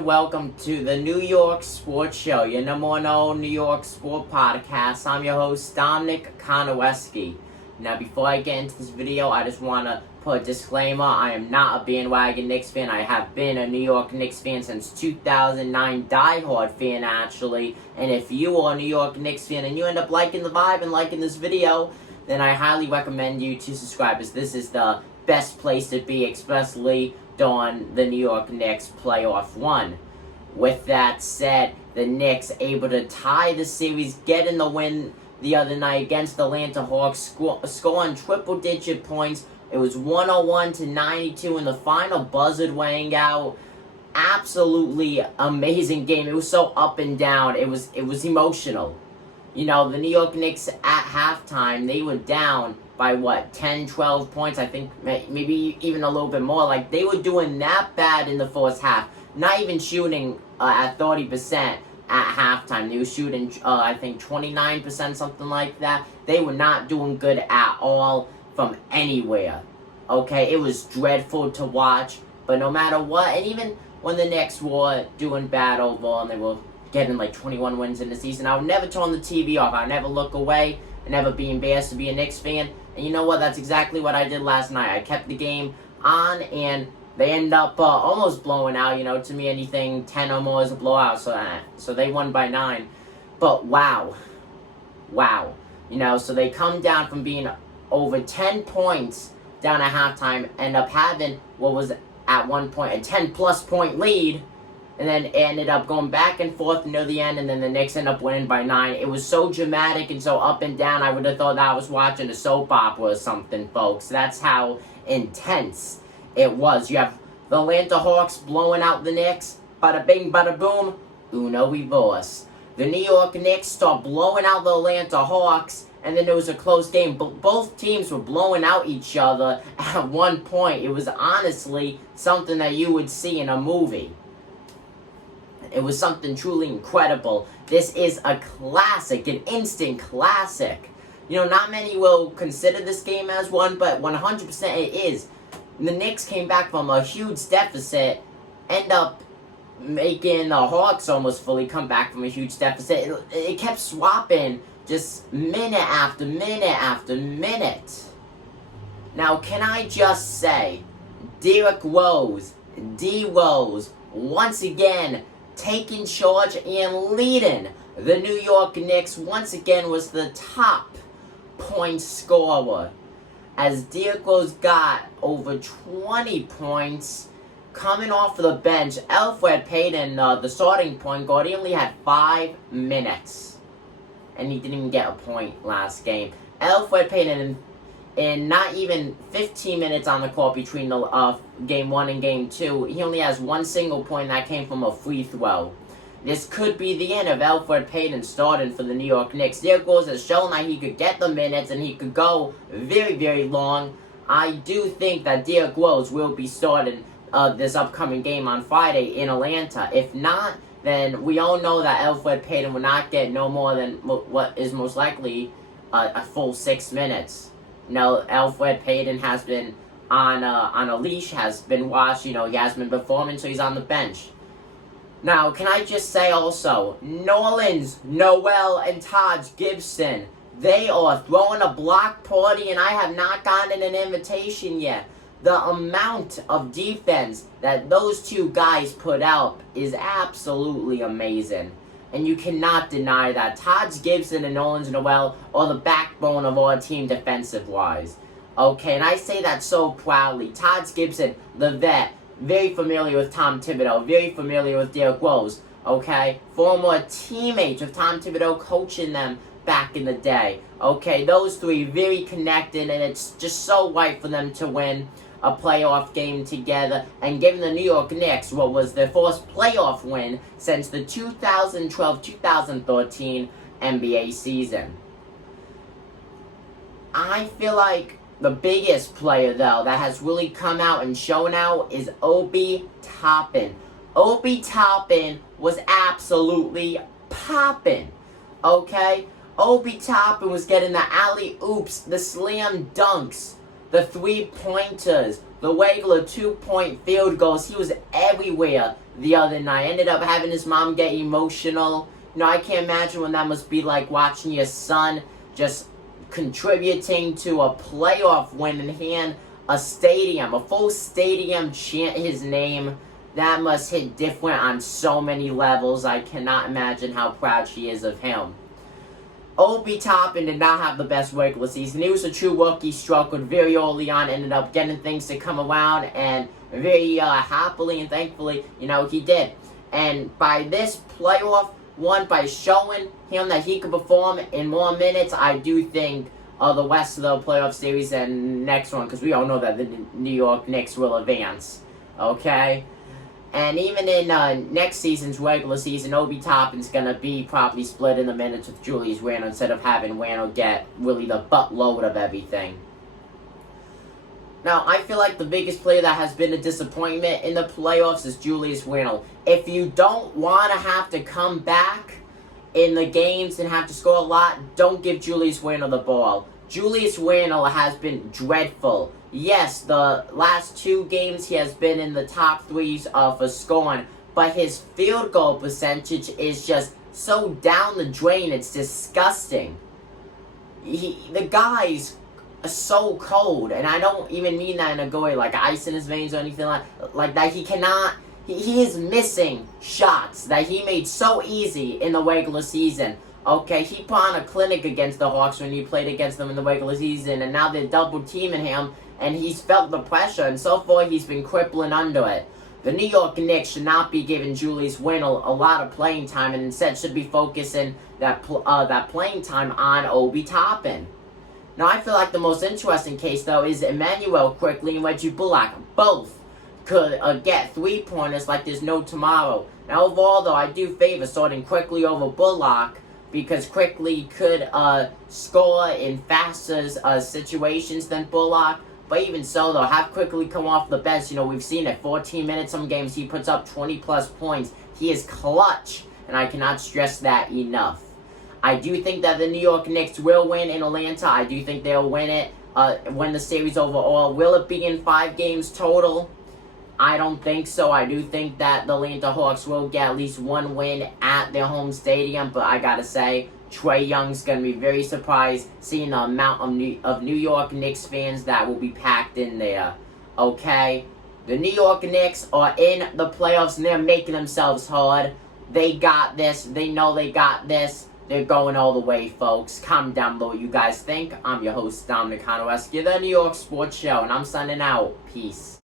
everyone. Welcome to the New York Sports Show, your number one New York sport podcast. I'm your host, Dominic Konowski. Now, before I get into this video, I just want to put a disclaimer. I am not a bandwagon Knicks fan. I have been a New York Knicks fan since 2009, diehard fan, actually. And if you are a New York Knicks fan and you end up liking the vibe and liking this video, then I highly recommend you to subscribe, as this is the best place to be, especially on the New York Knicks playoff run. With that said, the Knicks able to tie the series, getting the win the other night against the Atlanta Hawks, scoring triple-digit points. It was 101-92 in the final buzzer weighing out. Absolutely amazing game. It was so up and down. It was emotional. You know, the New York Knicks at halftime, they were down by 10, 12 points, I think, maybe even a little bit more. Like, they were doing that bad in the first half, not even shooting at 30% at halftime. They were shooting, I think, 29%, something like that. They were not doing good at all from anywhere, okay? It was dreadful to watch, but no matter what, and even when the Knicks were doing bad overall, and they were getting like 21 wins in the season, I would never turn the TV off. I would never look away and never be embarrassed to be a Knicks fan. And you know what? That's exactly what I did last night. I kept the game on, and they end up almost blowing out. You know, to me, anything 10 or more is a blowout. So they won by 9. But wow. You know, so they come down from being over 10 points down at halftime, end up having what was at one point a 10-plus point lead, and then it ended up going back and forth near the end, and then the Knicks end up winning by 9. It was so dramatic and so up and down, I would have thought that I was watching a soap opera or something, folks. That's how intense it was. You have the Atlanta Hawks blowing out the Knicks. Bada bing, bada boom, uno reverse. The New York Knicks start blowing out the Atlanta Hawks, and then it was a close game. Both teams were blowing out each other at one point. It was honestly something that you would see in a movie. It was something truly incredible. This is a classic, an instant classic. You know, not many will consider this game as one, but 100% it is. The Knicks came back from a huge deficit, end up making the Hawks almost fully come back from a huge deficit. It kept swapping just minute after minute after minute. Now, can I just say, Derrick Rose, D-Rose, once again, taking charge and leading the New York Knicks, once again was the top point scorer, as Derrick Rose got over 20 points coming off of the bench. Elfrid Payton, the starting point guard, he only had 5 minutes, and he didn't even get a point last game. Elfrid Payton, in not even 15 minutes on the court between the Game 1 and Game 2, he only has one single point, and that came from a free throw. This could be the end of Elfrid Payton starting for the New York Knicks. Derrick Rose has shown that he could get the minutes, and he could go very, very long. I do think that Derrick Rose will be starting this upcoming game on Friday in Atlanta. If not, then we all know that Elfrid Payton will not get no more than what is most likely a full 6 minutes. You know, Elfrid Payton has been on a leash, has been washed. You know, he has been performing, so he's on the bench. Now, can I just say also, Nerlens Noel and Taj Gibson, they are throwing a block party, and I have not gotten an invitation yet. The amount of defense that those two guys put out is absolutely amazing. And you cannot deny that. Taj Gibson and Nerlens Noel are the backbone of our team defensive-wise. Okay, and I say that so proudly. Taj Gibson, the vet, very familiar with Tom Thibodeau, very familiar with Derrick Rose, okay? Former teammates of Tom Thibodeau coaching them back in the day. Okay, those three very connected, and it's just so right for them to win a playoff game together and giving the New York Knicks what was their first playoff win since the 2012-2013 NBA season. I feel like the biggest player, though, that has really come out and shown out is OBI Toppin. OBI Toppin was absolutely poppin', okay? OBI Toppin was getting the alley-oops, the slam dunks, the three-pointers, the regular 2-point field goals. He was everywhere the other night. Ended up having his mom get emotional. I can't imagine what that must be like, watching your son just contributing to a playoff win and hearing a full stadium chant his name. That must hit different on so many levels. I cannot imagine how proud she is of him. OBI Toppin did not have the best regular season. He was a true rookie, struggled very early on, ended up getting things to come around, and very happily and thankfully, he did. And by this playoff one, by showing him that he could perform in more minutes, I do think the rest of the playoff series and next one, because we all know that the New York Knicks will advance, okay? And even in next season's regular season, OBI Toppin's going to be probably split in the minutes with Julius Randle instead of having Randle get really the buttload of everything. Now, I feel like the biggest player that has been a disappointment in the playoffs is Julius Randle. If you don't want to have to come back in the games and have to score a lot, don't give Julius Randle the ball. Julius Randle has been dreadful. Yes, the last 2 games he has been in the top 3s for scoring, but his field goal percentage is just so down the drain, it's disgusting. The guy's so cold, and I don't even mean that in a good way, like ice in his veins or anything like that. He is missing shots that he made so easy in the regular season. Okay, he put on a clinic against the Hawks when he played against them in the regular season, and now they're double teaming him, and he's felt the pressure, and so far he's been crippling under it. The New York Knicks should not be giving Julius Randle a lot of playing time, and instead should be focusing that playing time on OBI Toppin. Now, I feel like the most interesting case, though, is Emmanuel Quickley and Reggie Bullock. Both could get 3-pointers like there's no tomorrow. Now, overall, though, I do favor starting Quickley over Bullock, because Quickley could score in faster situations than Bullock. But even so, though, have Quickley come off the bench. We've seen it. 14 minutes some games, he puts up 20-plus points. He is clutch, and I cannot stress that enough. I do think that the New York Knicks will win in Atlanta. I do think they'll win it, win the series overall. Will it be in 5 games total? I don't think so. I do think that the Atlanta Hawks will get at least 1 win at their home stadium. But I gotta say, Trae Young's going to be very surprised seeing the amount of New York Knicks fans that will be packed in there. Okay? The New York Knicks are in the playoffs and they're making themselves hard. They got this. They know they got this. They're going all the way, folks. Comment down below what you guys think. I'm your host, Dominic Konowski, the New York Sports Show, and I'm signing out. Peace.